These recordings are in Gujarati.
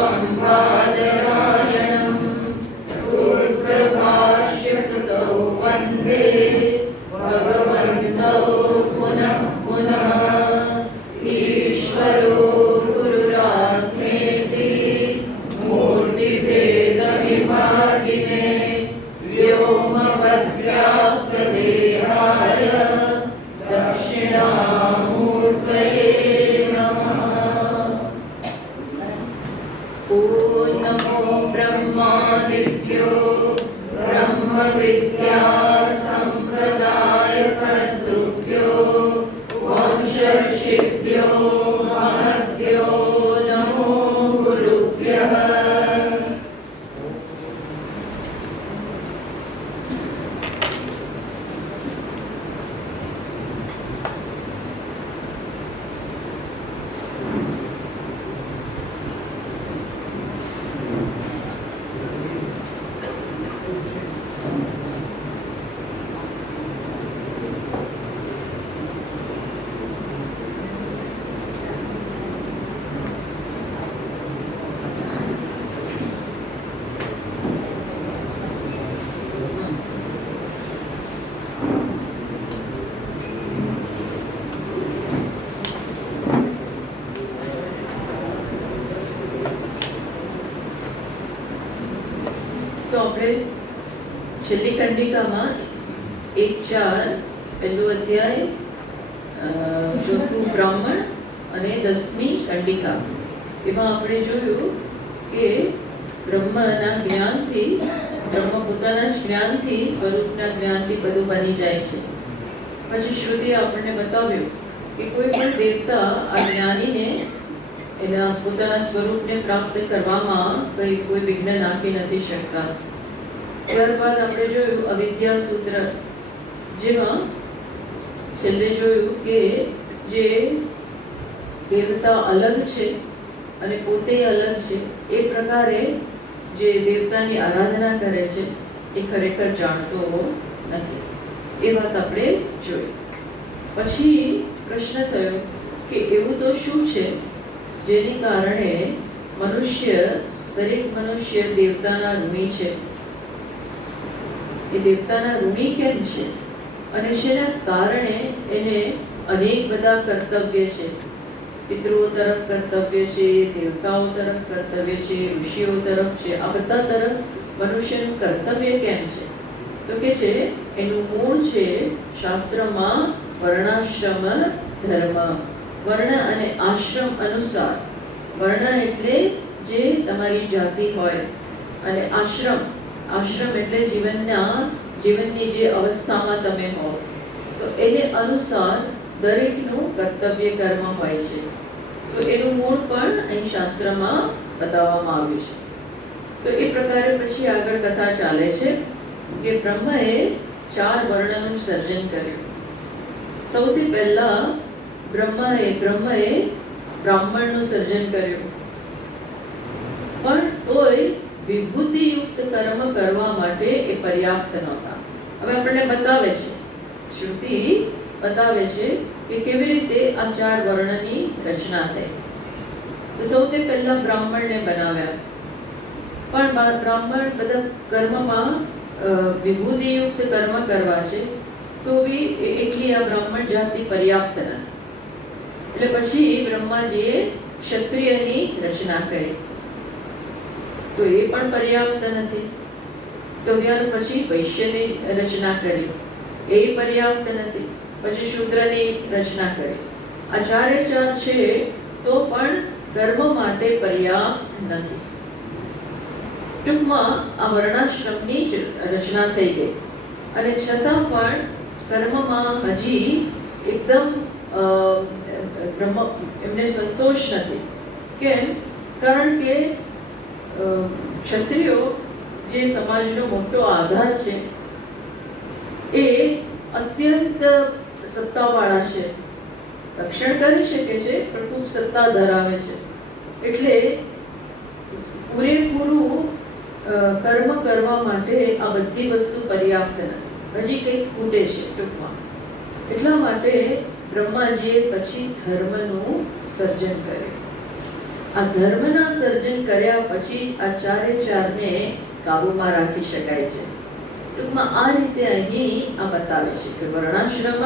त्वं बादरायणं सूत्रभाष्यकृतौ वन्दे भगवन्तौ पुनः पुनः ईश्वरो गुरुरात्मेति मूर्तिभेदविभागिने व्योमवद्व्याप्तदेहाय दक्षिणामूर्तये नमः। ॐ नमो ब्रह्मादिभ्यो ब्रह्मविद्या सम्प्रदायकर्तृभ्यो वंशर्षिभ्यो महद्भ्यो नमो गुरुभ्यः। તો આપણે છેલ્લી કંડિકામાં 1:4 પહેલું અધ્યાય, ચોથું બ્રાહ્મણ અને 10મી કંડિકા, એમાં આપણે જોયું કે બ્રહ્મના જ્ઞાનથી, બ્રહ્મ પોતાના જ જ્ઞાનથી, સ્વરૂપના જ્ઞાનથી બધું બની જાય છે. પછી શ્રુતિએ આપણને બતાવ્યું કે કોઈ પણ દેવતા આ જ્ઞાનીને એના પોતાના સ્વરૂપને પ્રાપ્ત કરવામાં કોઈ વિઘ્ન નાખી નથી શકતા. ત્યારબાદ આપણે જોયું અવિદ્યા સૂત્ર, જેમાં છેલ્લે જોયું કે જે દેવતા અલગ છે અને પોતે અલગ છે, એ પ્રકારે જે દેવતાની આરાધના કરે છે એ ખરેખર જાણતો નથી. એ વાત આપણે જોઈ. પછી પ્રશ્ન થયો કે એવું તો શું છે જેની કારણે દરેક મનુષ્ય દેવતાના ઋણી છે? એ દેવતાના ઋણી કેમ છે અને શેના કારણે એને અનેક બધા કર્તવ્ય છે? પિતૃઓ તરફ કર્તવ્ય છે, દેવતાઓ તરફ કર્તવ્ય છે, ઋષિઓ તરફ છે. આ બધા તરફ મનુષ્યનું કર્તવ્ય કેમ છે? તો કે છે એનું મૂળ છે શાસ્ત્રમાં વર્ણાશ્રમ ધર્મ. વર્ણ અને આશ્રમ અનુસાર, વર્ણ એટલે જે તમારી જાતિ હોય, અને આશ્રમ એટલે જીવનની જે અવસ્થામાં તમે હો, તો એને અનુસાર દરેકનું કર્તવ્ય કર્મ હોય છે. તો એનું મૂળ પણ અહીં શાસ્ત્રમાં બતાવવામાં આવ્યું છે. તો એ પ્રકારે પછી આગળ કથા ચાલે છે કે બ્રહ્મએ 4 વર્ણનું સર્જન કર્યું. સૌથી પહેલા બ્રહ્મએ બ્રાહ્મણનું સર્જન કર્યું, પણ તોય વિભૂતિયુક્ત કર્મ કરવા માટે એ પર્યાપ્ત નહોતા. હવે આપણને બતાવે છે, શ્રુતિ બતાવે છે કે કેવી રીતે આ 4 વર્ણની રચના થઈ. તો સૌથી પહેલા બ્રાહ્મણને બનાવ્યા, પણ બ્રાહ્મણ બધા કર્મમાં વિભૂતિયુક્ત કર્મ કરવા છે, તો બી એટલી આ બ્રાહ્મણ જાતિ પર્યાપ્ત નથી. એટલે પછી બ્રહ્માજીએ ક્ષત્રિયની રચના કરી, તો એ પણ પર્યાપ્ત નથી. તો ત્યાર પછી વૈશ્યની રચના કરી, એ પર્યાપ્ત નથી. પછી શૂદ્રની રચના કરી. આ 4 છે તો પણ કર્મ માટે પર્યાપ્ત નથી. ટૂંકમાં આ વર્ણાશ્રમની જ રચના થઈ ગઈ, અને છતાં પણ કર્મમાં હજી એકદમ એમને સંતોષ નથી. કેમ? કારણ કે ક્ષત્રિયો જે સમાજનો મોટો આધાર છે, એ અત્યંત સત્તાવાળા છે, રક્ષણ કરી શકે છે પણ ખૂબ સત્તા ધરાવે છે. એટલે પૂરેપૂરું કર્મ કરવા માટે આ બધી વસ્તુ પર્યાપ્ત નથી, હજી કંઈક ખૂટે છે ટૂંકમાં. એટલા માટે બ્રહ્માજીએ પછી ધર્મનું સર્જન કર્યું. આ ધર્મના સર્જન કર્યા પછી આ ચારે ચારને કાબૂમાં રાખી શકાય છે. ટૂંકમાં આ રીતે અહીં આ બતાવે છે કે વર્ણાશ્રમ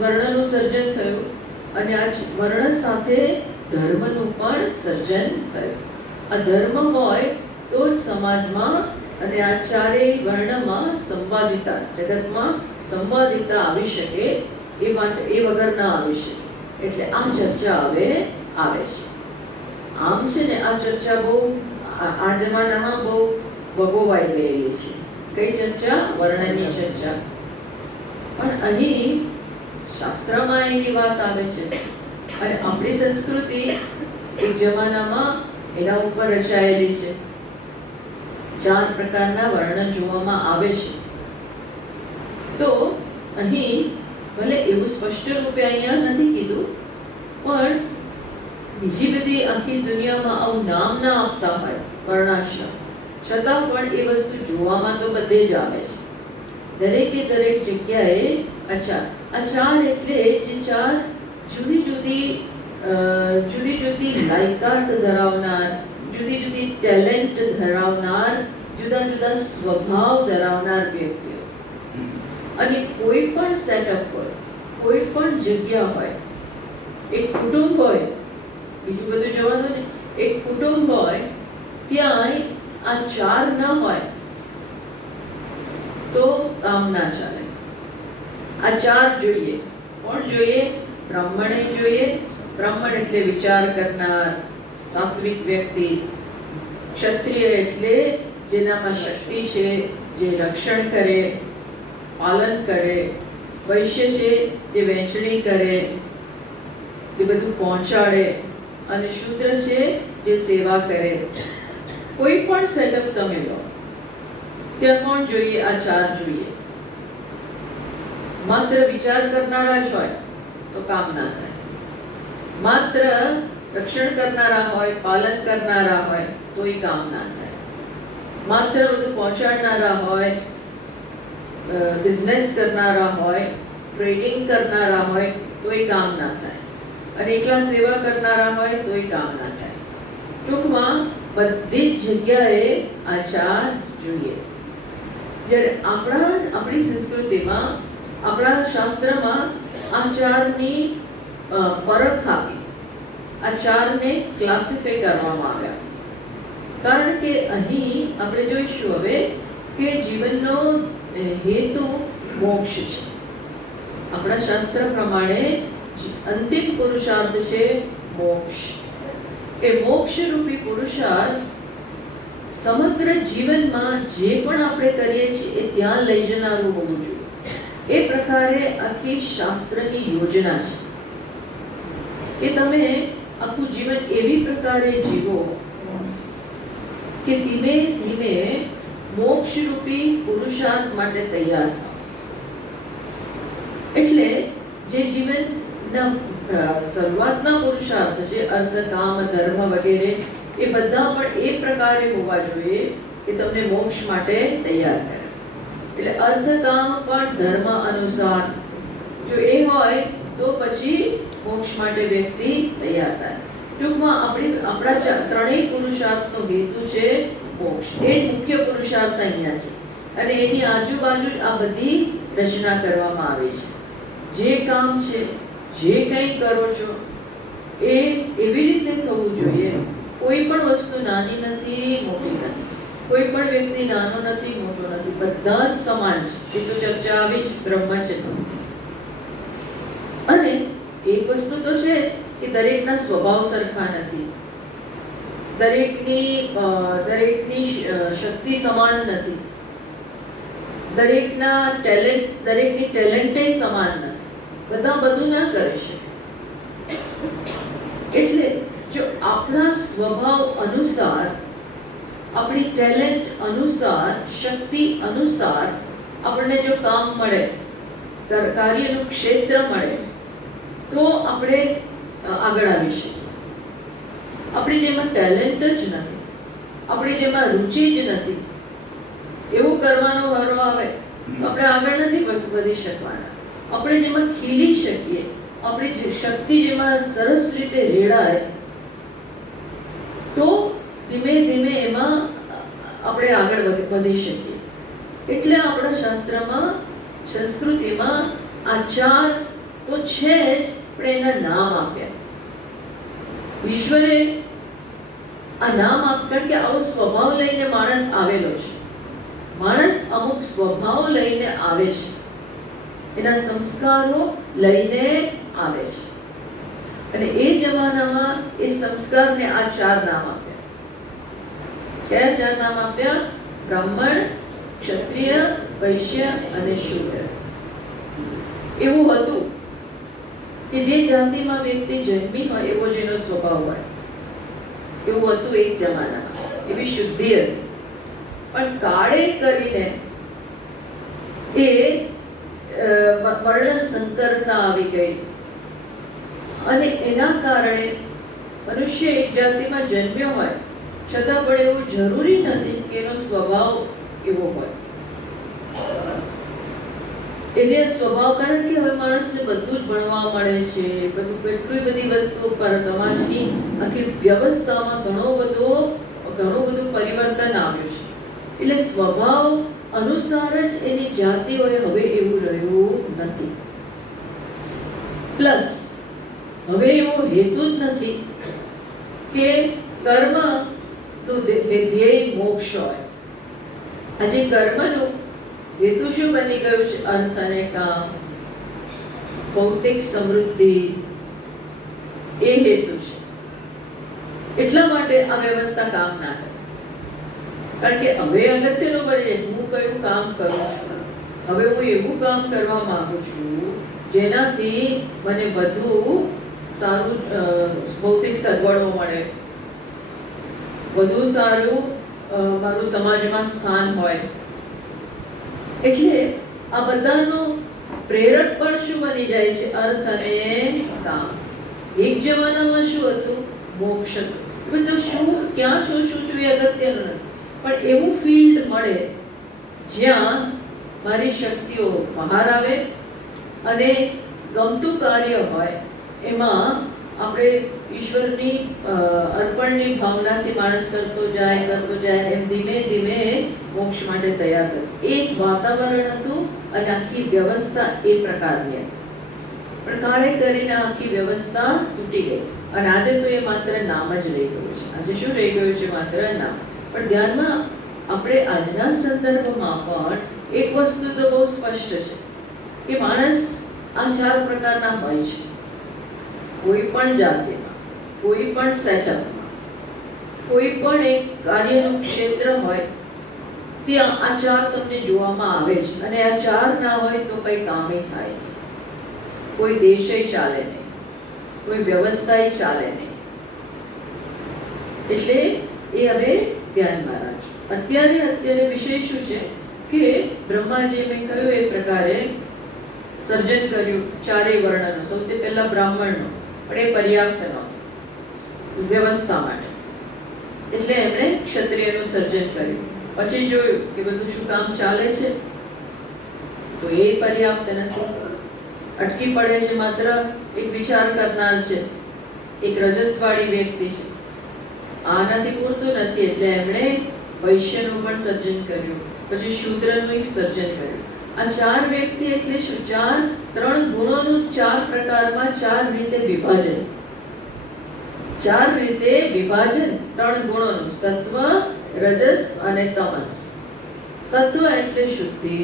વર્ણનું સર્જન થયું અને આ વર્ણ સાથે ધર્મનું પણ સર્જન થયું. આ ધર્મ હોય તો જ સમાજમાં અને આ ચારેય વર્ણમાં સંવાદિતા, જગતમાં સંવાદિતા આવી શકે, એ માટે એ વગર ના આવી શકે. એટલે આ ચર્ચા હવે આવે છે. આમ છે ને આ ચર્ચા બહુ આ જમાનામાં બહુ ભગોવાઈ ગયેલી છે. કઈ ચર્ચા? વર્ણની ચર્ચા. પણ અહીં શાસ્ત્રમાં એની વાત આવે છે અને આપણી સંસ્કૃતિ એક જમાનામાં એના ઉપર રચાયેલી છે. 4 પ્રકારના વર્ણ જોવામાં આવે છે. તો અહીં ભલે એવું સ્પષ્ટ રૂપે અહીંયા નથી કીધું, પણ બીજી બધી આખી દુનિયામાં આવું નામ ના આપતા હોય વર્ણાશ્રમ, છતાં પણ એ વસ્તુ જોવામાં તો બધે જ આવે છે. દરેકે દરેક જગ્યાએ આ 4 એટલે જે 4 જુદી જુદી લાયકાત ધરાવનાર, જુદી જુદી ટેલેન્ટ ધરાવનાર, જુદા જુદા સ્વભાવ ધરાવનાર વ્યક્તિઓ. અને કોઈ પણ સેટઅપ હોય, કોઈ પણ જગ્યા હોય, એક કુટુંબ હોય, બીજું બધું જવાનું ને, એક કુટુંબ હોય, ત્યાંય આ 4 ન હોય તો કામ ના ચાલે. આ 4 જોઈએ. કોણ જોઈએ? બ્રાહ્મણે જોઈએ. બ્રાહ્મણ એટલે વિચાર કરનાર, સાત્વિક વ્યક્તિ. ક્ષત્રિય એટલે જેનામાં શક્તિ છે, જે રક્ષણ કરે, પાલન કરે. વૈશ્ય છે જે વહેંચણી કરે, જે બધું પહોંચાડે. અને શૂદ્ર છે જે સેવા કરે. કોઈ પણ સેટઅપ તમે લો, ત્યાં કોણ જોઈએ? આ 4 જોઈએ. માત્ર વિચાર કરનારા જ હોય તો કામ ના થાય. માત્ર રક્ષણ કરનારા હોય, પાલન કરનારા હોય તોય કામ ના થાય. માત્ર બધું પહોંચાડનારા હોય, બિઝનેસ કરનારા હોય, ટ્રેડિંગ કરનારા હોય તોય કામ ના થાય. અને એકલા સેવા કરનારા હોય તોય કામ ના થાય. ટૂંકમાં બધી જ જગ્યાએ આ 4 જોઈએ. જ્યારે આપણી સંસ્કૃતિમાં, આપણા શાસ્ત્રમાં આ 4ની પરખ આપી, આ 4ને ક્લાસિફાય કરવામાં આવ્યા. કારણ કે અહીં આપણે જોઈશું હવે કે જીવનનો હેતુ મોક્ષ છે. આપણા શાસ્ત્ર પ્રમાણે અંતિમ પુરુષાર્થ છે મોક્ષ. એ મોક્ષ રૂપી પુરુષાર્થ સમગ્ર જીવનમાં જે પણ આપણે કરીએ છીએ એ ત્યાં લઈ જનારું હોવું જોઈએ. એ પ્રકારે આખી શાસ્ત્રની યોજના છે કે તમે આખું જીવન એવી પ્રકારે જીવો કે ધીમે ધીમે મોક્ષ રૂપી પુરુષાર્થ માટે તૈયાર થાઓ. એટલે જે જીવનના શરૂઆતના પુરુષાર્થ છે, અર્થ, કામ, ધર્મ વગેરે, એ બધા પણ એ પ્રકારે હોવા જોઈએ કે તમને મોક્ષ માટે તૈયાર કરે. એટલે અર્થ, કામ પણ ધર્મ અનુસાર જો એ હોય તો પછી મોક્ષ માટે વ્યક્તિ તૈયાર થાય. ટૂંકમાં આપણા 3 પુરુષાર્થનો હેતુ છે મોક્ષ. એ જ મુખ્ય પુરુષાર્થ અહીંયા છે. અને એની આજુબાજુ જ આ બધી રચના કરવામાં આવી છે. જે કામ છે, જે કંઈ કરો છો, એ એવી રીતે થવું જોઈએ. કોઈ પણ વસ્તુ નાની નથી, મોટી નથી. કોઈ પણ વ્યક્તિ નાનો નથી, મોટો નથી. બધા જ સમાન છે. એ તો ચર્ચા આવી જ બ્રહ્મ છે. અને એક વસ્તુ તો છે કે દરેકના સ્વભાવ સરખા નથી, દરેકની શક્તિ સમાન નથી, દરેકની ટેલેન્ટે સમાન નથી. બધા બધું ના કરી શકે. એટલે જો આપણા સ્વભાવ અનુસાર, આપણી ટેલેન્ટ અનુસાર, શક્તિ અનુસાર આપણને જો કામ મળે, કાર્યનું ક્ષેત્ર મળે, તો આપણે આગળ આવી શકીએ. આપણી જેમાં ટેલેન્ટ જ નથી, આપણી જેમાં રુચિ જ નથી, એવું કરવાનો વારો આવે તો આપણે આગળ નથી વધી શકવાના. આપણે જેમાં ખીલી શકીએ, આપણી જે શક્તિ જેમાં સરસ રીતે રેડાય તો ધીમે ધીમે એમાં આપણે આગળ વધી શકીએ. એટલે આપણા શાસ્ત્રમાં, સંસ્કૃતિમાં આ 4 તો છે જ, પણ એના નામ આપ્યા. ઈશ્વરે આ નામ કારણ કે આવો સ્વભાવ લઈને માણસ આવેલો છે. માણસ અમુક સ્વભાવ લઈને આવે છે, એના સંસ્કારો લઈને આવે છે. અને એ જમાનામાં એ સંસ્કારને આ 4 નામ આપ્યા. કયા 4 નામ આપ્યા? બ્રાહ્મણ, ક્ષત્રિય, વૈશ્ય અને શૂદ્ર. એવું હતું કે જે જાતિમાં વ્યક્તિ જન્મી હોય એવો જેનો સ્વભાવ હોય, એવું હતું એક જમાનામાં. એવી શુદ્ધિ હતી. પણ કાળે કરીને એ વર્ણ સંકરતા આવી ગઈ અને એના કારણે મનુષ્ય એક જાતિમાં જન્મ્યો હોય છતાં પણ એવું જરૂરી નથી કે એનો સ્વભાવ એવો હોય. એને સ્વભાવ કારણ કે હવે માણસને બધું જ ભણવા મળે છે, બધું કેટલી બધી વસ્તુઓ પર સમાજની આખી વ્યવસ્થામાં ઘણું બધું પરિવર્તન આવ્યું છે. એટલે સ્વભાવ અનુસાર જ એની જાતિ હોય હવે એવું રહ્યું નથી. પ્લસ હવે એવો હેતુ જ નથી કે કર્મનું ધ્યેય મોક્ષ હોય. આજે કર્મનું હેતુ શું બની ગયું છે? અર્થ અને કામ, ભૌતિક સમૃદ્ધિ, એ હેતુ છે. એટલા માટે આ વ્યવસ્થા કામ ના કરે. કારણ કે હવે અગત્યનું બને હું કયું કામ કરું છું. હવે હું એવું કામ કરવા માંગુ છું જેનાથી મને વધુ સારું ભૌતિક સગવડો મળે, વધુ સારું મારું સમાજમાં સ્થાન હોય. એટલે આ બધાનો પ્રેરક પણ શું બની જાય છે? અર્થ અને કામ. એક જમાનામાં શું હતું? મોક્ષ હતું. બધું શું ક્યાં શું છું એ અગત્યનું નથી, પણ એવું ફિલ્ડ મળે જ્યાં મારી શક્તિઓ બહાર આવે અને ગમતું કાર્ય હોય એમાં આપણે ઈશ્વરની અર્પણની ભાવનાથી માણસ કરતો જાય એમ ધીમે ધીમે મોક્ષ માટે તૈયાર થતું. એક વાતાવરણ હતું અને આખી વ્યવસ્થા એ પ્રકારની હતી. પણ કાળે કરીને આખી વ્યવસ્થા તૂટી ગઈ અને આજે તો એ માત્ર નામ જ રહી ગયું છે. આજે શું રહી ગયું છે? માત્ર નામ. પણ ધ્યાનમાં આપણે આજના સંદર્ભમાં પણ એક વસ્તુ તો બહુ સ્પષ્ટ છે કે માણસ આ 4 પ્રકારના હોય છે. કોઈ પણ જાતિમાં, કોઈ પણ સેટઅપમાં, કોઈ પણ એક કાર્યનું ક્ષેત્ર હોય ત્યાં આ 4 તમને જોવામાં આવે છે. અને આ 4 ના હોય તો કઈ કામે થાય નહીં. કોઈ દેશે ચાલે નહીં, કોઈ વ્યવસ્થાએ ચાલે નહીં. એટલે એ હવે ધ્યાનમાં રાખજો. અત્યારે વિષય શું છે કે બ્રહ્માજી મેં કહ્યું એ પ્રકારે સર્જન કર્યું 4 વર્ણનું. સૌથી પહેલા બ્રાહ્મણનું, પણ એ પર્યાપ્ત નહોતું વ્યવસ્થા માટે. એટલે એમણે ક્ષત્રિયનું સર્જન કર્યું. પછી જોયું કે બધું શું કામ ચાલે છે તો એ પર્યાપ્ત નથી. અટકી પડે છે માત્ર એક વિચાર કરનાર છે, એક રજસવાળી વ્યક્તિ છે. આનાથી પૂરતું નથી. એટલે એમણે વૈશ્યનું પણ સર્જન કર્યું. પછી શૂદ્રનું સર્જન કર્યું. આ 4 વ્યક્તિ એટલે શું? 3 ગુણોનું 4 પ્રકારમાં 4 રીતે વિભાજન. 4 રીતે વિભાજન 3 ગુણોનું: સત્વ, રજસ અને તમસ. સત્વ એટલે શુદ્ધિ,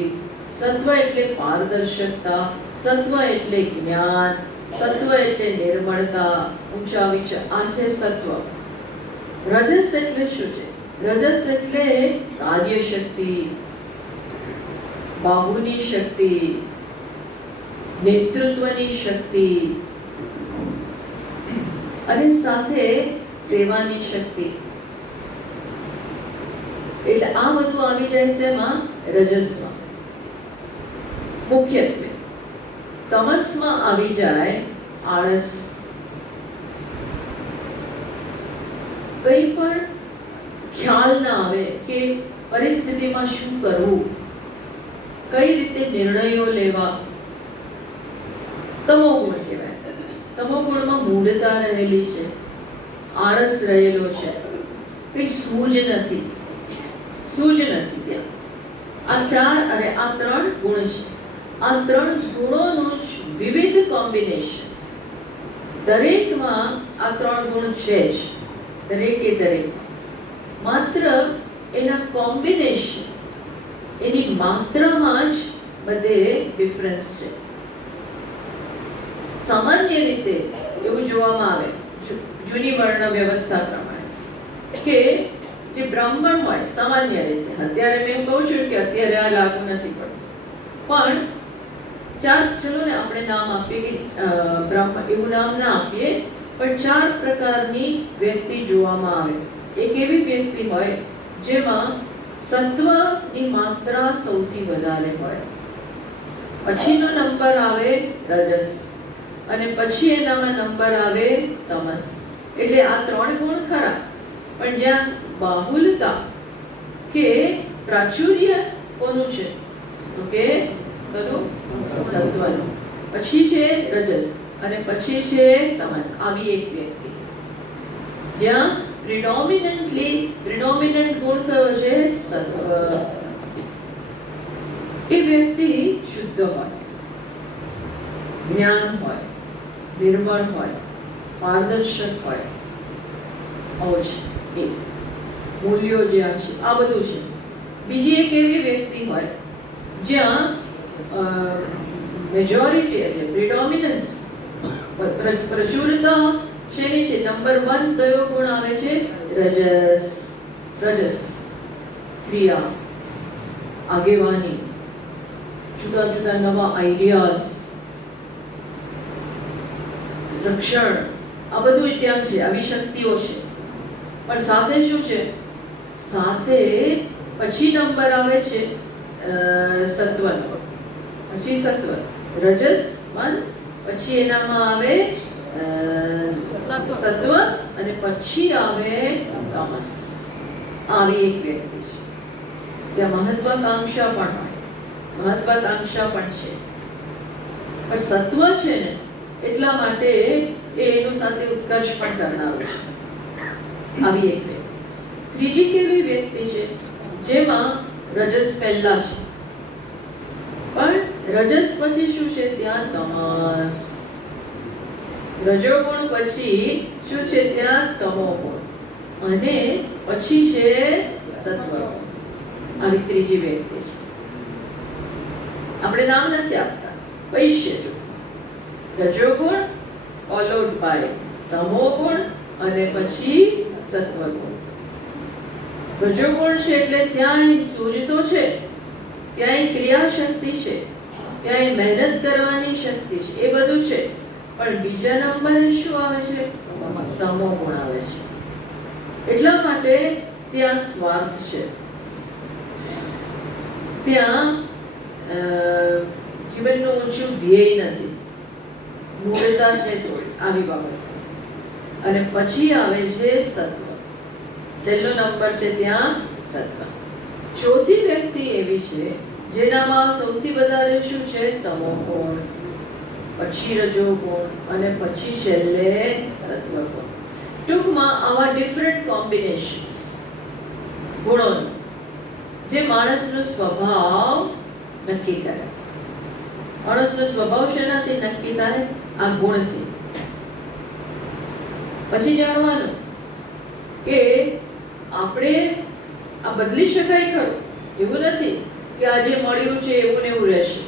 સત્વ એટલે પારદર્શકતા, સત્વ એટલે જ્ઞાન, સત્વ એટલે નિર્મળતા, ઊંચા વિચાર. આ છે સત્વ. રજસ એટલે શું છે? રજસ એટલે કાર્યશક્તિ, બાહુની શક્તિ, નેતૃત્વની શક્તિ અને સાથે સેવાની શક્તિ. એટલે આ બધું આવી જાય છે એમાં રજસમાં. મુખ્યત્વે તમસમાં આવી જાય આળસ. કંઈ પણ ખ્યાલ ના આવે કે પરિસ્થિતિમાં શું કરવું, કઈ રીતે નિર્ણયો લેવા. તમો ગુણ કહેવાય. તમોગુણમાં મૂઢતા રહેલી છે, આળસ રહેલો છે, કઈ સૂઝ નથી ત્યાં. આ 4 અને આ 3 ગુણ છે. આ 3 ગુણોનું જ વિવિધ કોમ્બિનેશન. દરેકમાં આ 3 ગુણ છે જ, દરેકમાં માત્ર એના કોમ્બિનેશન, એની માત્રામાં જ બધે ડિફરન્સ છે. સામાન્ય રીતે એવું જોવામાં આવે જૂની વર્ણ વ્યવસ્થા પ્રમાણે કે જે બ્રાહ્મણ હોય સામાન્ય રીતે, અત્યારે મેં કહું છું કે અત્યારે આ લાગુ નથી પડતું, પણ ચલો ને આપણે નામ આપીએ કે બ્રાહ્મણ, એવું નામ ના આપીએ, પણ 4 પ્રકારની વ્યક્તિ જોવામાં આવે. એક એવી વ્યક્તિ હોય જેમાં સત્વની માત્રા સૌથી વધારે હોય, પછીનો નંબર આવે રજસ, અને પછી એનામાં નંબર આવે તમસ. એટલે આ 3 ગુણ ખરા, પણ જ્યાં બાહુલતા કે પ્રાચુર્ય કોનું છે તો કે કરું સત્વનું, પછી છે રજસ અને પછી છે તમસ. આવી એક વ્યક્તિ જ્યાં પ્રિડોમિનન્ટ ગુણ કયો છે સત્વ. એ વ્યક્તિ શુદ્ધ હોય, જ્ઞાન હોય, નિર્મળ હોય, પારદર્શક હોય, આવો છે એ મૂલ્યો જ્યાં છે, આ બધું છે. બીજી એક એવી વ્યક્તિ હોય જ્યાં મેજોરિટી એટલે પ્રિડોમિનન્સ, પ્રચુરતા શેની છે? નંબર 1 કયો ગુણ આવે છે? રજસ. ક્રિયા, આગેવાની, જુદા જુદા નવા આઈડિયાઝ, રક્ષણ, આ બધું ત્યાં છે, આવી શક્તિઓ છે. પણ સાથે શું છે? સાથે પછી નંબર આવે છે સત્વનો. પછી સત્વ, રજસ 1, પછી એનામાં આવે સત્વ અને પછી આવે તમસ. આવી એક વ્યક્તિ છે. ત્યાં મહત્વાકાંક્ષા પણ હોય, મહત્વાકાંક્ષા પણ છે, પણ સત્વ છે ને એટલા માટે એનું સાથે ઉત્કર્ષ પણ કરનારું છે. આવી એક વ્યક્તિ. ત્રીજી કેવી વ્યક્તિ છે? જેમાં રજસ પહેલા છે, પણ રજસ પછી શું છે? ત્યાં તમસ. રજોગુણ પછી શું છે? ત્યાં તમોગુણ, અને પછી છે સત્વગુણ. આવી ત્રીજી વ્યક્તિ છે. આપણે નામ નથી આપતા, વૈશ્ય. રજોગુણ ફોલોડ બાય તમોગુણ અને પછી સત્વગુણ. રજોગુણ છે એટલે ત્યાં સૂઝતો છે, ત્યાં ક્રિયા શક્તિ છે, ત્યાં મહેનત કરવાની શક્તિ છે, એ બધું છે. પણ બીજા નંબરે શું આવે છે? તમોગુણ આવે છે. એટલા માટે ત્યાં સ્વાર્થ છે, ત્યાં જીવનનું ઊંચું ધ્યેય નથી, મૂળતા છે થોડી આવી બાબત. અને પછી આવે છે સત્વ. છેલ્લો નંબર છે ત્યાં સત્વ. ચોથી વ્યક્તિ એવી છે જેનામાં સૌથી વધારે શું છે? તમોગુણ, પછી રજોગુણ અને પછી છેલ્લે સત્વગુણ. ટૂંકમાં આવા ડિફરન્ટ કોમ્બિનેશન્સ ગુણોનું જે માણસનો સ્વભાવ નક્કી કરે. માણસનો સ્વભાવ શેનાથી નક્કી થાય? આ ગુણથી. પછી જાણવાનું કે આપણે આ બદલી શકાય ખરું, એવું નથી કે આજે મળ્યું છે એવું ને એવું રહેશે.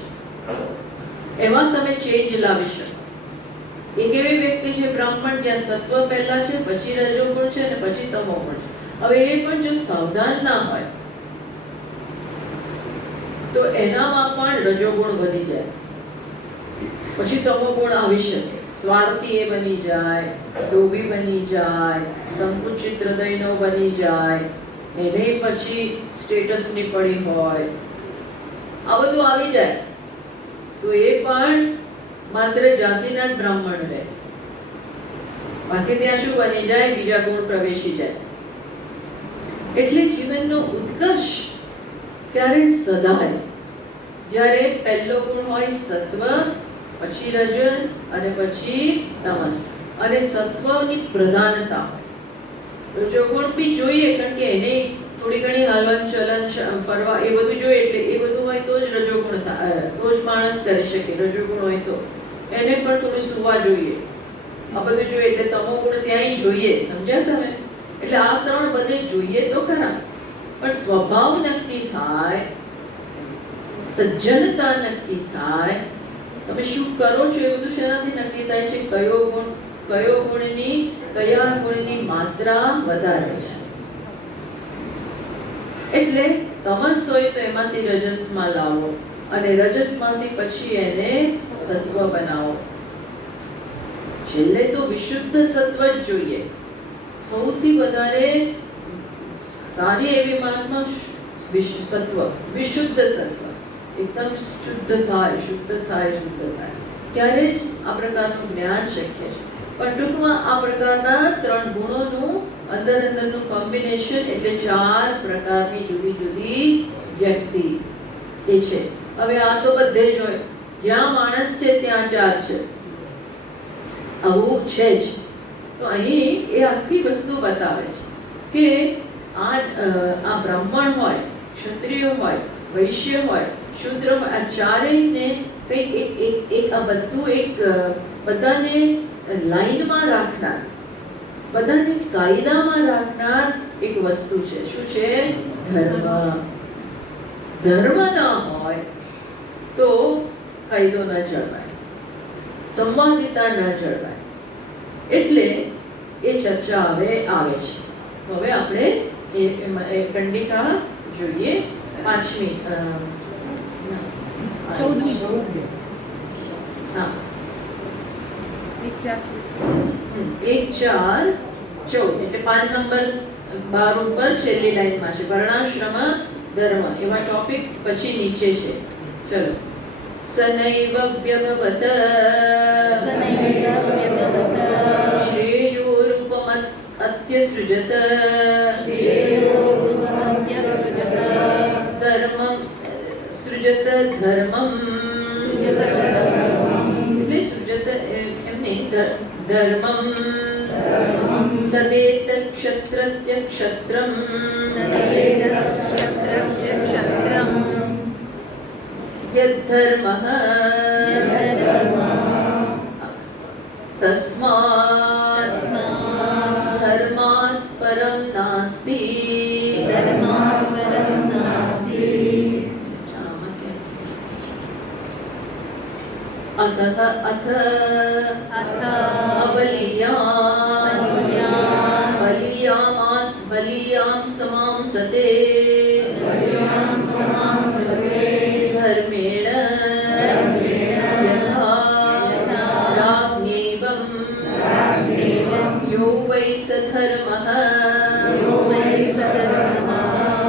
એમાં તમે ચેન્જ લાવી શકો. એક એવી વ્યક્તિ છે બ્રાહ્મણ જ્યાં સત્વ પહેલા છે, પછી રજોગુણ છે અને પછી તમોગુણ છે. હવે એ પણ જો સાવધાન ના હોય તો એનામાં પણ રજોગુણ વધી જાય, પછી તમોગુણ આવી શકે. સ્વાર્થી એ બની જાય, લોભી બની જાય, સંકુચિત હૃદયનો બની જાય, એને પછી સ્ટેટસની પડી હોય, આ બધું આવી જાય તો એ પણ માત્ર જાતિના જ બ્રાહ્મણ રહે. બાકી ત્યાં શું બની જાય? બીજા ગુણ પ્રવેશી જાય. એટલે જીવનનો ઉત્કર્ષ ક્યારે સધાય? જ્યારે પહેલો ગુણ હોય સત્વ પછી રજન અને પછી તમસ, અને સત્વની પ્રધાનતા હોય. રજોગુણ બી જોઈએ, કારણ કે એને થોડી ઘણી હલન ચલન ફરવા એ બધું જોઈએ, એટલે એ બધું હોય તો જ રજોગુણ થાય, તો જ માણસ કરી શકે. રજોગુણ હોય તો એને પણ થોડું સુવા જોઈએ. આ બધું જોઈએ એટલે તમોગુણ ત્યાંય જોઈએ. સમજ્યા તમે? એટલે આ ત્રણ બધે જોઈએ તો ખરા, પણ સ્વભાવ નક્કી થાય, સજ્જનતા નક્કી થાય. તમે શું કરો છો એ બધું શેનાથી નક્કી થાય છે? કયો ગુણની કયા ગુણની માત્રા વધારે છે. એટલે તમસ હોય તો એમાંથી રજસમાં લાવો, અને રજસમાંથી પછી એને સત્વ બનાવો. છેલ્લે તો વિશુદ્ધ સત્વ જ જોઈએ. સૌથી વધારે સારી એવી મહાત્મા સત્વ, વિશુદ્ધ સત્વ, એકદમ શુદ્ધ થાય, શુદ્ધ થાય, શુદ્ધ થાય, ત્યારે જ આ પ્રકારનું જ્ઞાન શક્ય છે. પણ ટૂંકમાં આ પ્રકારના ત્રણ ગુણોનું અંદરનું કોમ્બિનેશન, એટલે 4 પ્રકારની જુદી જુદી વ્યક્તિ એ છે. હવે આ તો બધે જ હોય, જ્યાં માણસ છે ત્યાં 4 છે, આવું છે જ. તો અહીં એ આખી વસ્તુ બતાવે છે કે આ બ્રાહ્મણ હોય, ક્ષત્રિય હોય, વૈશ્ય હોય, શૂદ્ર હોય, આ ચારેયને કંઈક એક આ બધું એક બધાને લાઈનમાં રાખનાર, બધાને કાયદામાં રાખનાર એક વસ્તુ છે. શું છે? ધર્મ. ધર્મ ના હોય તો કાયદો ન જળવાય, સંવાદિતા ન જળવાય. એટલે એ ચર્ચા હવે આવે છે. તો હવે આપણે એ કંડિકા જોઈએ. 5મી 14મી. હા, 1-4-14, એટલે 5 નંબર 12 ઉપર છેલ્લી લાઈનમાં છે. વર્ણાશ્રમ ધર્મ એવા ટોપિક પછી નીચે છે. ચલો. સનૈવ વ્યભવત શ્રેયો રૂપમત અત્યસૃજત ધર્મમ સૃજત ધર્મમ, એટલે સૃજત એમને ધર્મમ તદેત ક્ષત્રસ્ય ક્ષત્રમ યદ્ધર્મઃ તસ્માत् ધર્માत् પરમ નાસ્તિ. अथ बलियां समांसते धर्मेण यथा राज्ञैवं यो वै स धर्मः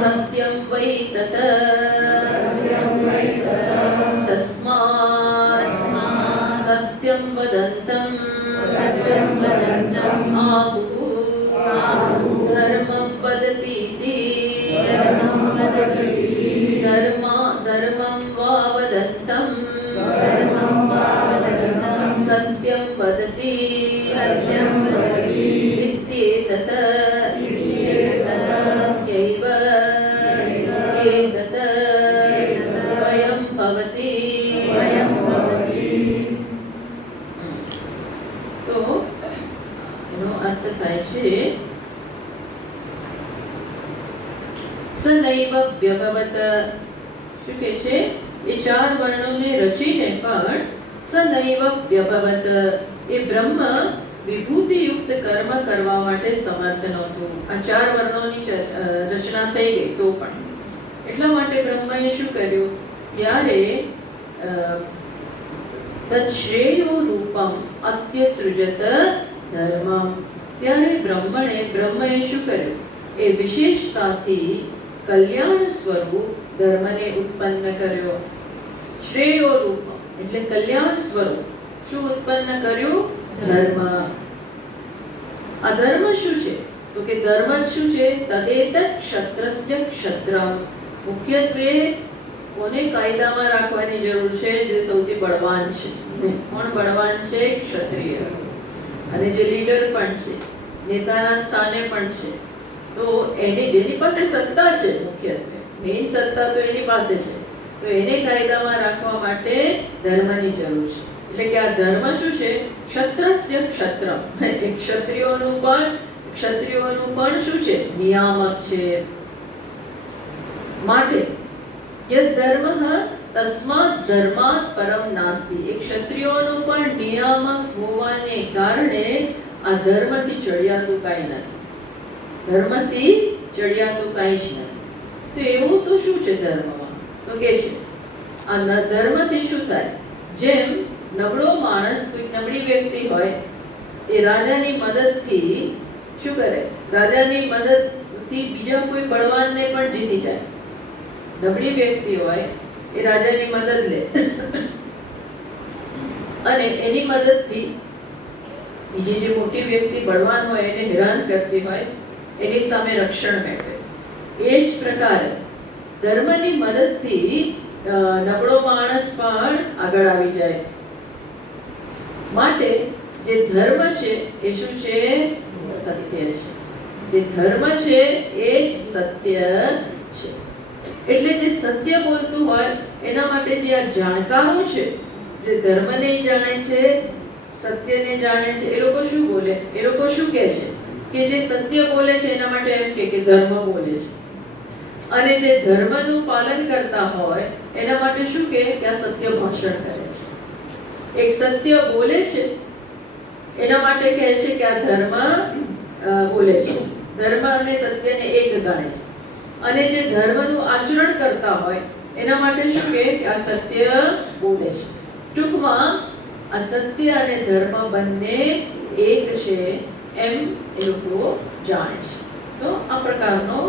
सत्यं वै तत् सत्यं वदन्तं आहुः धर्मं वदतीति धर्मं वा वदन्तं सत्यं वदति इत्येतत् यैव एतत् वयं भवति. તો એનો અર્થ થાય છે સનૈવ વ્યભવત. શું કહે છે? એ 4 વર્ણોને રચીને પણ સનૈવ વ્યભવત, એ બ્રહ્મ વિભૂતિયુક્ત કર્મ કરવા માટે સમર્થ નહોતું. આ 4 વર્ણોની રચના થઈ ગઈ તો પણ એટલા માટે બ્રહ્મએ શું કર્યું? ત્યારે તચ્શ્રેયો રૂપમ અત્યસૃજત ધર્મમ, ત્યારે બ્રહ્મએ શું કર્યું? એ વિશેષતાથી કલ્યાણ સ્વરૂપ ધર્મને ઉત્પન્ન કર્યો. શ્રેયો રૂપમ એટલે કલ્યાણ સ્વરૂપ શું ઉત્પન્ન કર્યું? ધર્મ. આ ધર્મ શું છે? તો કે ધર્મ શું છે? તદેત ક્ષત્રસ્ય ક્ષત્રમ. મુખ્યત્વે કોને કાયદામાં રાખવાની જરૂર છે? જે સૌથી બળવાન છે. કોણ બળવાન છે? ક્ષત્રિય. અને જે લીડર પણ છે, નેતાના સ્થાને પણ છે, તો એની જેની પાસે સત્તા છે, મુખ્યત્વે મેઇન સત્તા તો એની પાસે છે, તો એને કાયદામાં રાખવા માટે ધર્મની જરૂર છે. એટલે કે આ ધર્મ શું છે? ક્ષત્રસ્ય ક્ષત્રમ, એ ક્ષત્રિયોનું પણ શું છે? નિયામક છે. માટે યદ ધર્મ તસ્માત ધર્માત પરમ નાસ્તિ, એ ક્ષત્રિયોનું પણ નિયામક હોવાને કારણે આ ધર્મથી ચડિયાતું કાંઈ નથી. ધર્મથી ચડિયાતું કાંઈ જ નથી. તો એવું તો શું છે ધર્મમાં? તો કે છે આ ધર્મથી શું થાય? જેમ નબળો માણસ, કોઈ નબળી વ્યક્તિ હોય, એ રાજાની મદદથી શું કરે? રાજાની મદદથી બીજા કોઈ બળવાનને પણ જીતી જાય. નબળી વ્યક્તિ હોય એ રાજાની મદદ લે અને એની મદદથી બીજી જે મોટી વ્યક્તિ બળવાન હોય એને હેરાન કરતી હોય, એની સામે રક્ષણ મેળવે. એ જ પ્રકારે ધર્મની મદદથી નબળો માણસ પણ આગળ આવી જાય. માટે જે ધર્મ છે એ શું છે? સત્ય છે. જે ધર્મ છે એ જ સત્ય છે. એટલે જે સત્ય બોલતું હોય એના માટે જે આ જાણકારો છે, જે ધર્મને જાણે છે, સત્યને જાણે છે, એ લોકો શું બોલે? એ લોકો શું કહે છે? કે જે સત્ય બોલે છે એના માટે એમ કે ધર્મ બોલે છે. અને જે ધર્મનું પાલન કરતા હોય એના માટે શું કે આ સત્ય ભાષણ કરે છે. એક સત્ય બોલે છે એના માટે કહે છે કે આ ધર્મ બોલે છે. ધર્મ અને સત્યને એક ગણે છે. અને જે ધર્મનું આચરણ કરતા હોય એના માટે શું કે આ સત્ય બોલે છે. ટૂંકમાં આ સત્ય અને ધર્મ બંને એક છે એમ એ લોકો જાણે છે. તો આ પ્રકારનો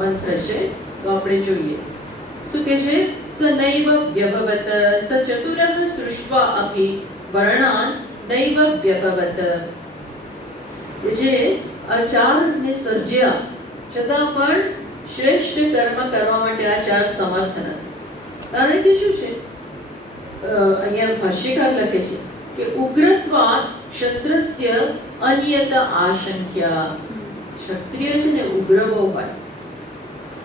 મંત્ર છે. તો આપણે જોઈએ શું કે છે? સ નૈવ વ્યભવત સ ચતુરઃ સૃષ્ટ્વા અપી વર્ણાન નૈવ વ્યભવત. જે આ ચારને સર્જ્યા છતાં પણ શ્રેષ્ઠ કર્મ કરવા માટે આ ચાર સમર્થ નથી. કારણ કે શું છે? અહીંયા ભાષ્યકાર લખે છે કે ઉગ્રત્વાત ક્ષત્રસ્ય અનિયત આશંક્ય. ક્ષત્રિય છે ને ઉગ્ર બહુ હોય,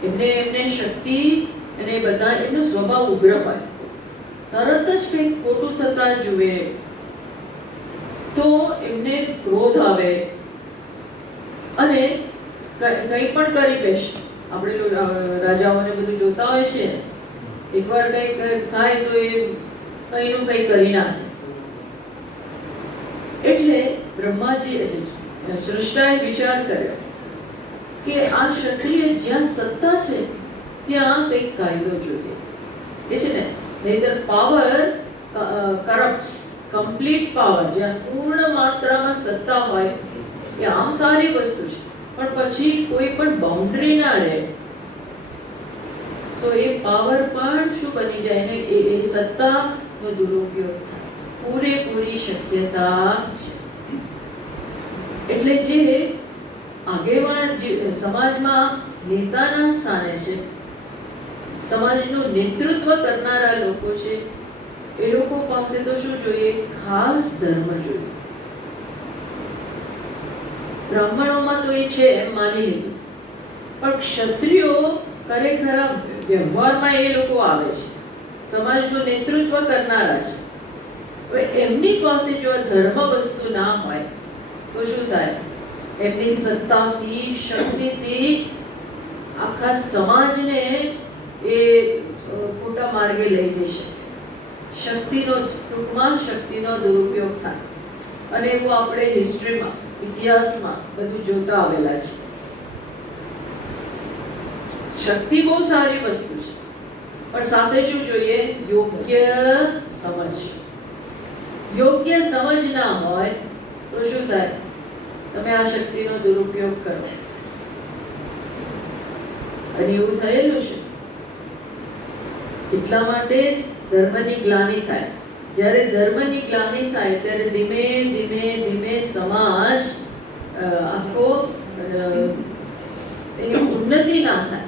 એમને શક્તિ અને બધા એમનો સ્વભાવ ઉગ્ર હોય. તરત જ કંઈક ખોટું થતા જુએ તો એમને ક્રોધ આવે અને કંઈ પણ કરી બેસે. આપણે રાજાઓને બધું જોતા હોય છે, એકવાર કંઈક થાય તો એ કંઈનું કંઈ કરી નાખે. એટલે બ્રહ્માજી સૃષ્ટાએ વિચાર કર્યો કે આ ક્ષત્રિય જ્યાં સત્તા છે ત્યાં કંઈક કાયદો જોઈએ. એ છે ને, નહીતર પાવર કરપ્ટ્સ. કમ્પ્લીટ પાવર, જ્યાં પૂર્ણ માત્રામાં સત્તા હોય એ આમ સારી વસ્તુ છે, પણ પછી કોઈ પણ બાઉન્ડ્રી ના રહે તો એ પાવર પણ શું બની જાય ને? એ સત્તાનો દુરુપયોગ થાય. પૂરેપૂરી શક્યતા છે. એટલે જે આગેવાન સમાજમાં નેતાના સ્થાને છે, સમાજનું નેતૃત્વ કરનારા લોકો છે, એ લોકો પાસે તો શું જોઈએ? ખાસ ધર્મ જોઈએ. બ્રાહ્મણોમાં તો એ છે એમ માની લીધું, પણ ક્ષત્રિયો ખરેખર વ્યવહારમાં એ લોકો આવે છે, સમાજનું નેતૃત્વ કરનારા છે. હવે એમની પાસે જો ધર્મ વસ્તુ ના હોય તો શું થાય? એમની સત્તાથી, શક્તિથી આખા સમાજને એ ખોટા માર્ગે લઈ જઈ શકે. ટૂંકમાં શક્તિનો દુરુપયોગ થાય. અને એવું આપણે હિસ્ટ્રીમાં, ઇતિહાસમાં બધું જોતા આવેલા છે. શક્તિ બહુ સારી વસ્તુ છે, પણ સાથે શું જોઈએ? યોગ્ય સમજ. યોગ્ય સમજ ના હોય તો શું થાય? તમે આ શક્તિનો દુરુપયોગ કરો. અને એવું થયેલું છે. એટલા માટે જ ધર્મની ગ્લાનિ થાય. જ્યારે ધર્મની ગ્લાનિ થાય ત્યારે ધીમે ધીમે ધીમે સમાજ આખો એની ઉન્નતિ ના થાય.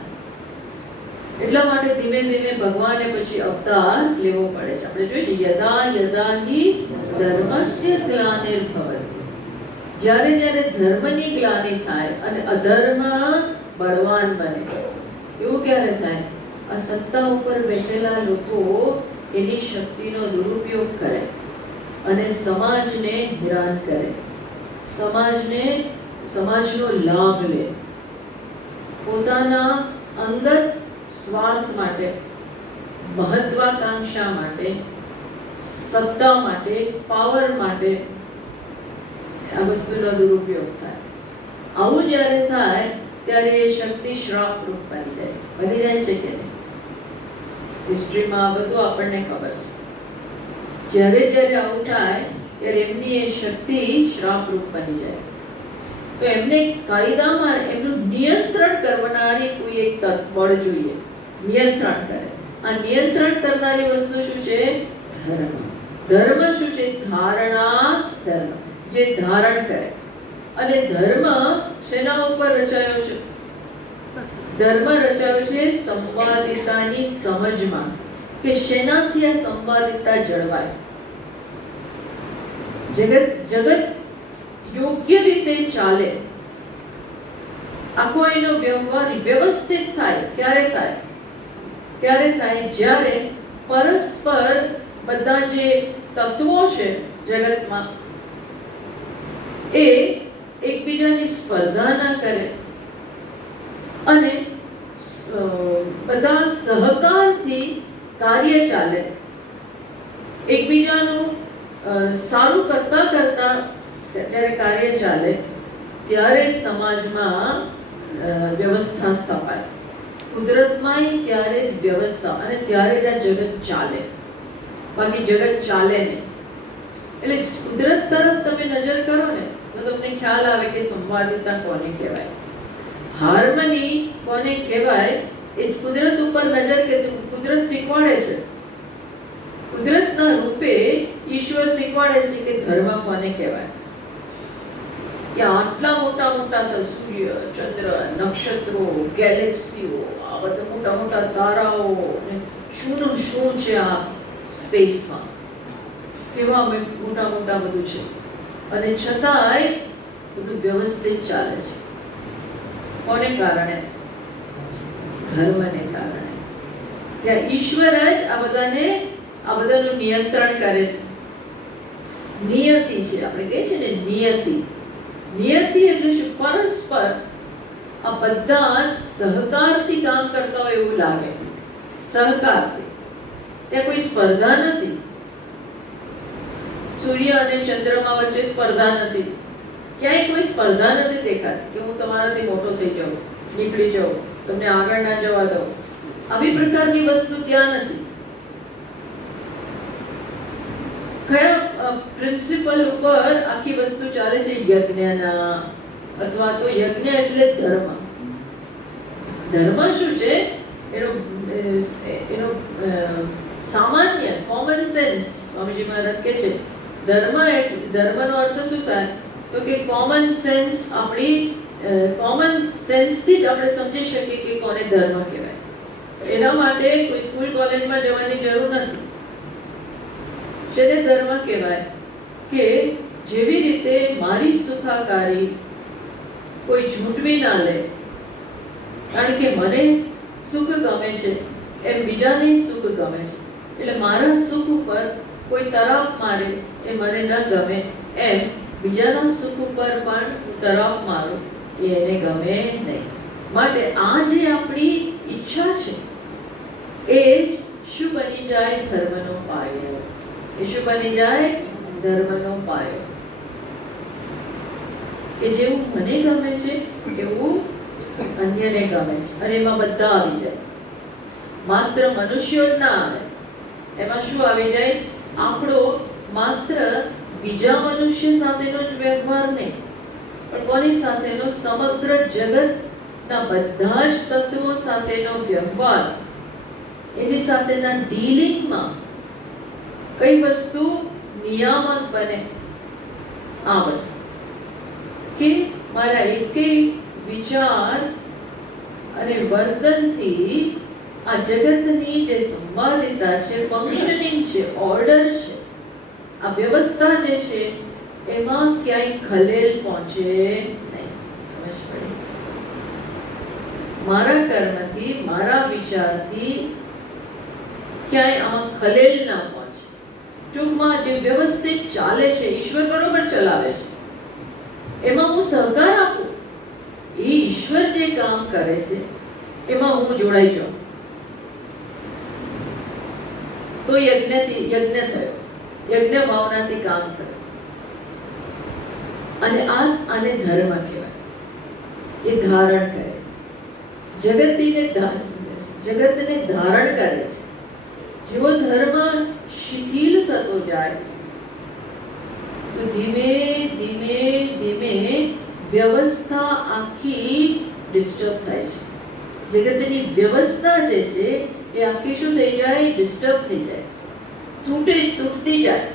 એટલા માટે ધીમે ધીમે ભગવાને પછી અવતાર લેવો પડે છે. આપણે જોઈએ યદા યદા હિ ધર્મસ્ય ગ્લાનિર્ભવતિ, જ્યારે જ્યારે ધર્મની ગ્લાનિ થાય અને અધર્મ બળવાન બને, એવું ક્યારે થાય? આ સત્તા ઉપર બેઠેલા લોકો એની શક્તિનો દુરુપયોગ કરે અને સમાજને હેરાન કરે, સમાજનો લાભ લે, પોતાના અંગત સ્વાર્થ માટે, મહત્વાકાંક્ષા માટે, સત્તા માટે, પાવર માટે આ વસ્તુનો દુરુપયોગ થાય. આવું જ્યારે થાય ત્યારે એ શક્તિ શ્રાપરૂપ બની જાય છે કે નહીં? હિસ્ટ્રીમાં આ બધું આપણને ખબર છે. જ્યારે જ્યારે આવું થાય ત્યારે એમની એ શક્તિ શ્રાપરૂપ બની જાય. તો એમને કાયદામાં એમનું નિયંત્રણ કરનારી કોઈ એક બળ જોઈએ, નિયંત્રણ કરે. આ નિયંત્રણ કરનારી વસ્તુ શું છે? ધર્મ. ધર્મ શું છે? ધારણાર્થ ધર્મ, જે ધારણ કરે. અને ધર્મ શેના ઉપર રચાયો છે? ધર્મ રચાયો છે સંવાદિતાની સમજમાં, કે શેનાથી આ સંવાદિતા જળવાય, જગત યોગ્ય રીતે ચાલે, આખો એનો વ્યવહાર વ્યવસ્થિત થાય. ક્યારે થાય? જ્યારે પરસ્પર બધા જે તત્વો છે જગતમાં એ એકબીજાની સ્પર્ધા ના કરે અને બધા સહકારથી કાર્ય ચાલે, એકબીજાનું સારું કરતા જ્યારે કાર્ય ચાલે ત્યારે સમાજમાં વ્યવસ્થા સ્થપાય. કુદરતમાં ત્યારે વ્યવસ્થા અને ત્યારે જ આ જગત ચાલે, બાકી જગત ચાલે નહીં. એટલે કુદરત તરફ તમે નજર કરો ને તો તમને ખ્યાલ આવે કે સંવાદિતા કોને કહેવાય, હાર્મની કોને કહેવાય. એ કુદરત ઉપર નજર કે કુદરત શીખવાડે છે, કુદરતના રૂપે ઈશ્વર શીખવાડે છે કે ધર્મ કોને કહેવાય. ત્યાં આટલા મોટા મોટા સૂર્ય, ચંદ્ર, નક્ષત્રો, ગેલેક્સીઓ, આ બધા મોટા મોટા તારાઓ, શું છે આ સ્પેસમાં, કેવા મોટા મોટા બધું છે, અને છતાંય બધું વ્યવસ્થિત ચાલે છે. કોને કારણે? ધર્મને કારણે. ત્યાં ઈશ્વર જ આ બધાનું નિયંત્રણ કરે છે. નિયતિ છે, આપણે કહીએ છીએ ને નિયતિ. નિયતિ એટલે શું? પરસ્પર આ બધા સહકારથી કામ કરતા હોય એવું લાગે, સહકારથી. ત્યાં કોઈ સ્પર્ધા નથી. સૂર્ય અને ચંદ્રમા વચ્ચે સ્પર્ધા નથી, ક્યાંય કોઈ સ્પર્ધા નથી દેખાતી કે હું તમારાથી મોટો થઈ જાઉં, નીકળી જાઉં, તમને આગળ ના જવા દઉં. આવી પ્રકારની વસ્તુ ત્યાં નથી. કયા પ્રિન્સિપલ ઉપર આખી વસ્તુ ચાલે છે? યજ્ઞના, અથવા તો યજ્ઞ એટલે ધર્મ. ધર્મ શું છે? એનો સામાન્ય કોમન સેન્સ. સ્વામીજી મહારાજ કહે છે ધર્મનો અર્થ શું થાય? તો કે કોમન સેન્સ. આપણી કોમન સેન્સથી જ આપણે સમજી શકીએ કે કોને ધર્મ કહેવાય. એના માટે કોઈ સ્કૂલ કોલેજમાં જવાની જરૂર નથી. જેને ધર્મ કહેવાય કે જેવી રીતે મારી સુખાકારી કોઈ ઝૂંટવી ના લે, કારણ કે મને સુખ ગમે છે એમ બીજાને સુખ ગમે છે, એટલે મારા સુખ ઉપર કોઈ તરાપ મારે એ મને ન ગમે, એમ બીજાના સુખ ઉપર પણ હું તરાપ મારું એ એને ગમે નહીં. માટે આ જે આપણી ઈચ્છા છે એ શું બની જાય? ધર્મનો પાયો. એ શું બની જાય? ધર્મનો પાયો. કે જેવું મને ગમે છે એવું અન્યને ગમે છે, અને એમાં બધા આવી જાય. માત્ર મનુષ્યો જ ના આવે, એમાં શું આવી જાય? આપણો માત્ર બીજા મનુષ્ય સાથેનો જ વ્યવહાર નહીં, પણ કોની સાથેનો? સમગ્ર જગતના બધા જ તત્વો સાથેનો વ્યવહાર. એની સાથેના ડીલિંગમાં કઈ વસ્તુ નિયામક બને? આ વસ્તુ કે મારા એકેય વિચાર અને વર્તનથી આ જગતની જે સંવાદિતા છે, ફંક્શનિંગ છે, ઓર્ડર છે, આ વ્યવસ્થા જે છે એમાં ક્યાંય ખલેલ પહોંચે નહીં. સમજ પડી? મારા કર્મથી, મારા વિચારથી ક્યાંય આમાં ખલેલ ના પહોંચે. ટૂંકમાં જે વ્યવસ્થિત ચાલે છે, ઈશ્વર બરોબર ચલાવે છે, એમાં હું સહકાર આપું. એ ઈશ્વર જે કામ કરે છે એમાં હું જોડાઈ જાઉં તો યજ્ઞ થયો, યજ્ઞ ભાવનાથી કામ થયું. અને આને ધર્મ કહેવાય. એ ધારણ કરે, જગતને ધારણ કરે છે. જેવો ધર્મ શિથિલ થતો જાય તો ધીમે ધીમે ધીમે વ્યવસ્થા આખી ડિસ્ટર્બ થાય છે. જગતની વ્યવસ્થા જે છે એ આખી શું થઈ જાય? ડિસ્ટર્બ થઈ જાય, તૂટતી જાય.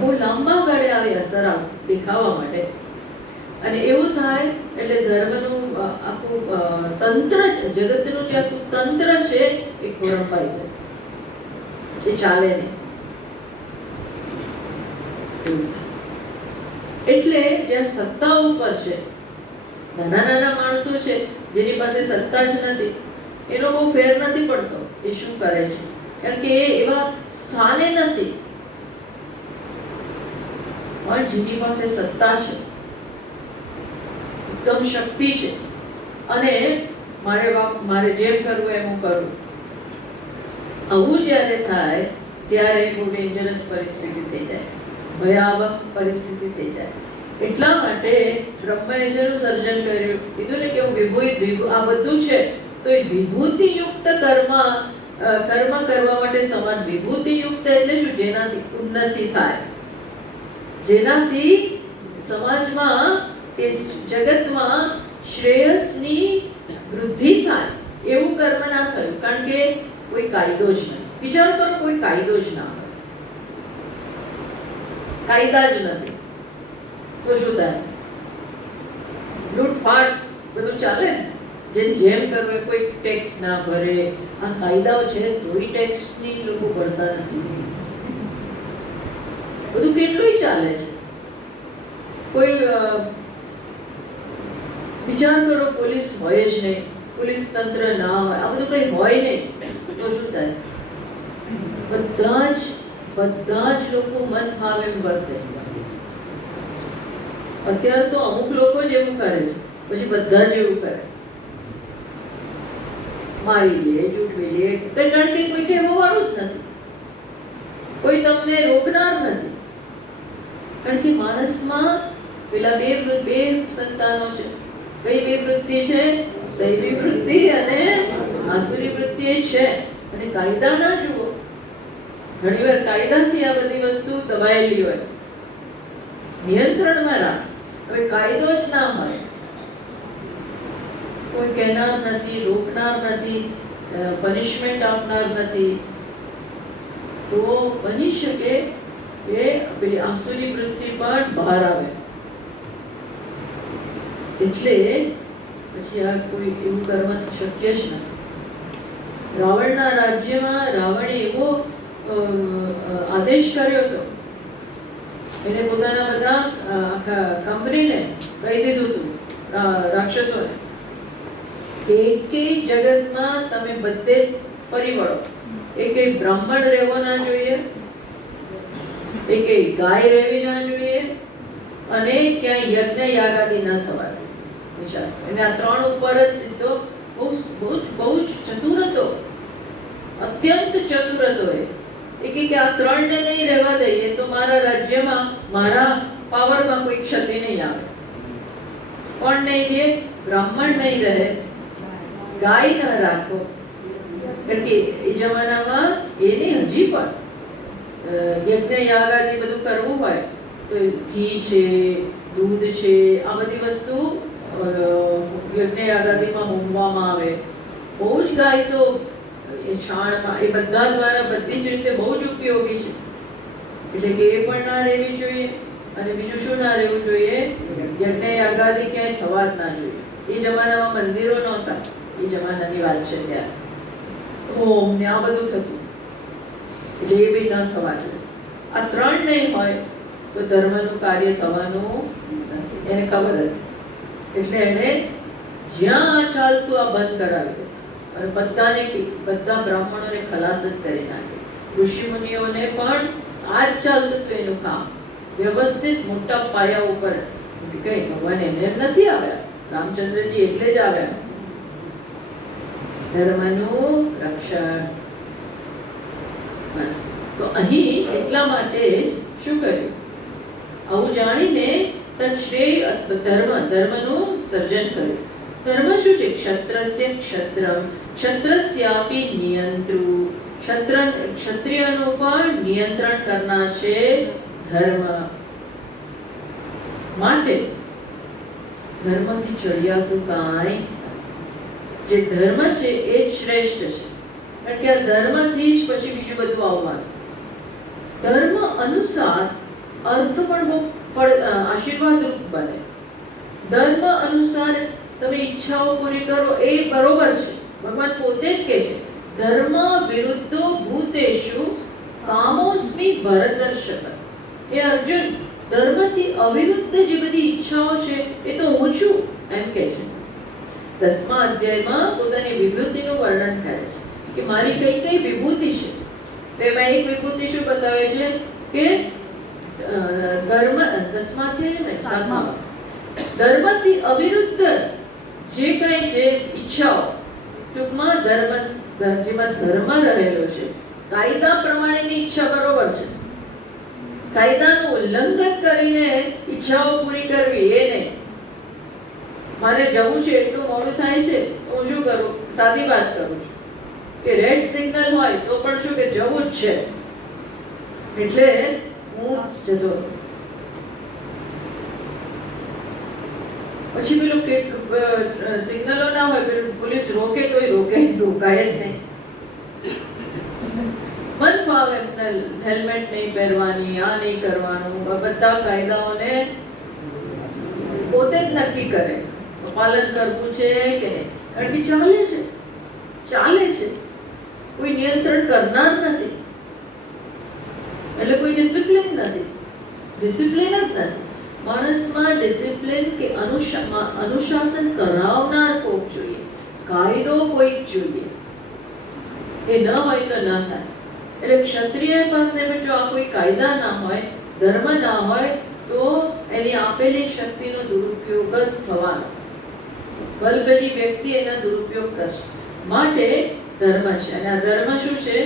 બહુ લાંબા ગાળે આવી અસર દેખાવા માટે. અને એવું થાય એટલે ધર્મનું આખું તંત્ર, જગતનું જે આખું તંત્ર છે એ ખોરંપાઈ જાય, એ ચાલે નહીં. એટલે જ્યાં સત્તા ઉપર છે, નાના નાના માણસો છે જેની પાસે સત્તા જ નથી, એનો બહુ ફેર નથી પડતો એ શું કરે છે, કારણ કે એ એવા સ્થાને નથી. પણ જેની પાસે સત્તા છે, એકદમ શક્તિ છે, અને મારે જેમ કરવું એમ હું કરું, આવું જ્યારે થાય ત્યારે બહુ ડેન્જરસ પરિસ્થિતિ થઈ જાય, ભયાવહ પરિસ્થિતિ થઈ જાય. એટલા માટે બ્રહ્મએ જેનું સર્જન કર્યું, કીધું ને કે હું આ બધું છે તો એ વિભૂતિયુક્ત કર્મ કરવા માટે સમાન. વિભૂતિયુક્ત એટલે શું? જેનાથી ઉન્નતિ થાય, જેનાથી સમાજમાં કે જગતમાં શ્રેયસની વૃદ્ધિ થાય એવું કર્મ ના થયું. કારણ કે કોઈ કાયદો જ નથી. વિચાર કરો, કોઈ કાયદો જ ના હોય, કાયદા જ નથી તો શું થાય? લૂંટફાટ બધું ચાલે ને. જેમ કરવું, કોઈ ટેક્સ ના ભરે. આ કાયદાઓ છે તોય ટેક્સની લોકો ભરતા નથી. બધું કેટલું ચાલે છે. કોઈ વિચાર કરો, પોલીસ હોય જ નહીં, પોલીસ તંત્ર ના હોય, આ બધું કઈ હોય નહીં તો શું થાય? બધા જ લોકો મન ફાવે એમ વર્તે. અત્યારે તો અમુક લોકો જ એવું કરે છે, પછી બધા જ એવું કરે, મારી લે, જૂઠવી લે. કારણ કે કોઈ કહેવા વાળું જ નથી, કોઈ તમને રોકનાર નથી. કારણ કે માણસમાં પેલા બે સંતાનો છે. કઈ બે વૃત્તિ છે? દૈવી વૃત્તિ અને આસુરી વૃત્તિ છે. અને કાયદા ના જુઓ, ઘણી વાર કાયદાથી આ બધી વસ્તુ દબાયેલી હોય, નિયંત્રણમાં રાખ. હવે કાયદો જ ના હોય, કોઈ કહેનાર નથી, રોકનાર નથી, પનિશમેન્ટ આપનાર નથી, તો બની શકે કે પેલી આસુરી વૃત્તિ પણ બહાર આવે. એટલે પછી આ કોઈ એવું કર્મ શક્ય જ નથી. રાવણના રાજ્યમાં રાવણે એવો આદેશ કર્યો હતો, એને પોતાના બધા આખા કંપનીને કહી દીધું હતું, રાક્ષસોને, કે એકેય જગતમાં તમે બધે ફરી વળો, એકેય બ્રાહ્મણ રહેવો ના જોઈએ, એકેય ગાય રહેવી ના જોઈએ, અને ક્યાંય યજ્ઞ યાગાદી ના થવા જોઈએ. વિચાર, એને આ ત્રણ ઉપર જ સીધો બહુ જ ચતુર હતો, અત્યંત ચતુર હતો. એ કે આ ત્રણને નહીં રહેવા દઈએ તો મારા રાજ્યમાં, મારા પાવરમાં કોઈ ક્ષતિ નહીં આવે. કોણ નહીં રહે? બ્રાહ્મણ નહીં રહે, ગાય ન રાખો. કારણ કે એ જમાનામાં એને હજી પણ યજ્ઞ યાગાદી બધું કરવું હોય તો ઘી છે, દૂધ છે, આ બધી વસ્તુ યજ્ઞ યાગાદીમાં હોમવામાં આવે. બહુ જ ગાય તો એ છાણમાં, એ બધા દ્વારા બધી જ રીતે બહુ જ ઉપયોગી છે. એટલે કે એ પણ ના રહેવી જોઈએ. અને બીજું શું ના રહેવું જોઈએ? યજ્ઞ યાગાદી ક્યાંય થવા જ ના જોઈએ. એ જમાનામાં મંદિરો નહોતા, એ જમાનાની વાત છે ત્યારે. હોમ ને આ બધું થતું, એટલે એ બી ન થવા જોઈએ. આ ત્રણ નહીં હોય તો ધર્મનું કાર્ય થવાનું નથી, એને ખબર હતી. એટલે એને જ્યાં આ ચાલતું આ બંધ કરાવી દીધું અને બધા બ્રાહ્મણોને ખલાસ જ કરી નાખે. ઋષિ મુનિઓને પણ આ જ ચાલતું હતું એનું કામ, વ્યવસ્થિત મોટા પાયા ઉપર. કઈ ભગવાન એમને એમ નથી આવ્યા, રામચંદ્રજી એટલે જ આવ્યા, ધર્મનું રક્ષણ. બસ. તો અહીં એટલા માટે જ શું કર્યું, આવું જાણીને તન શ્રેય ધર્મનું સર્જન કર્યું. ધર્મ શું છે? ક્ષત્રસ્ય ક્ષત્રમ ક્ષત્રસ્યાપી નિયંત્રુ. ક્ષત્રિયનું પણ નિયંત્રણ કરનાર છે ધર્મ. માટે ધર્મથી ચડિયાતું કાંઈ નથી. જે ધર્મ છે એ જ શ્રેષ્ઠ છે, કારણ કે આ ધર્મથી જ પછી બીજું બધું આવવાનું. ધર્મ અનુસાર અર્થ પણ બહુ આશીર્વાદરૂપ બને. ધર્મ અનુસાર તમે ઈચ્છાઓ પૂરી કરો એ બરોબર છે. ભગવાન પોતે જ કહે છે ધર્મ વિરુદ્ધો ભૂતેષુ કામોસ્મિ ભરતર્ષભ. એ અર્જુન, ધર્મથી અવિરુદ્ધ જે બધી ઈચ્છાઓ છે એ તો હું છું એમ કહે છે. 10મા અધ્યાયમાં પોતાની વિભૂતિનું વર્ણન કરે છે કે મારી કઈ કઈ વિભૂતિ છે. તેમાં એક વિભૂતિ શું બતાવે છે કે ધર્મ 10મા અધ્યાય ધર્મથી અવિરુદ્ધ જે કઈ છે ઈચ્છાઓ, ટૂંકમાં જેમાં ધર્મ રહેલો છે, કાયદા પ્રમાણેની ઈચ્છા બરોબર છે. કાયદાનું ઉલ્લંઘન કરીને ઈચ્છાઓ પૂરી કરવી એ નહીં. મારે જવું છે, એટલું મોડું થાય છે તો હું શું કરું, સાદી વાત કરું છું કે રેડ સિગ્નલ હોય તો પણ શું કે જવું જ છે, એટલે હું જતો રહું. પછી પેલું સિગ્નલો ના હોય, પેલું પોલીસ રોકે તોય રોકાય જ નહીં. મન ફાવે હેલ્મેટ નહીં પહેરવાની, આ નહીં કરવાનું, બધા કાયદાઓને પોતે જ નક્કી કરે પાલન કરવું છે કે નહીં, કારણ કે ચાલે છે, કોઈ નિયંત્રણ કરનાર નથી, એટલે કોઈ ડિસિપ્લિન જ નથી. માણસમાં ડિસિપ્લિન કે અનુશાસન કરાવનાર કોક જોઈએ, કાયદો કોઈ જોઈએ. એ ન હોય તો ન થાય. એટલે ક્ષત્રિય પાસે જો આ કોઈ કાયદા ના હોય, ધર્મ ના હોય, તો એની આપેલી શક્તિનો દુરુપયોગ જ થવાનો. બલબલી વ્યક્તિ એના દુરુપયોગ કરશે. માટે ધર્મ છે, અને આ ધર્મ શું છે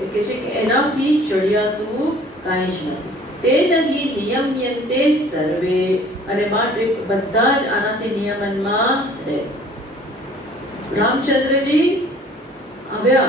એ કહે છે કે એનાથી ચડિયાતું કાંઈ જ નથી. તે નહીં નિયમ્યન્તે સર્વે, અને માટે બધા જ આનાથી નિયમનમાં રહે. રામચંદ્રજી આવ્યા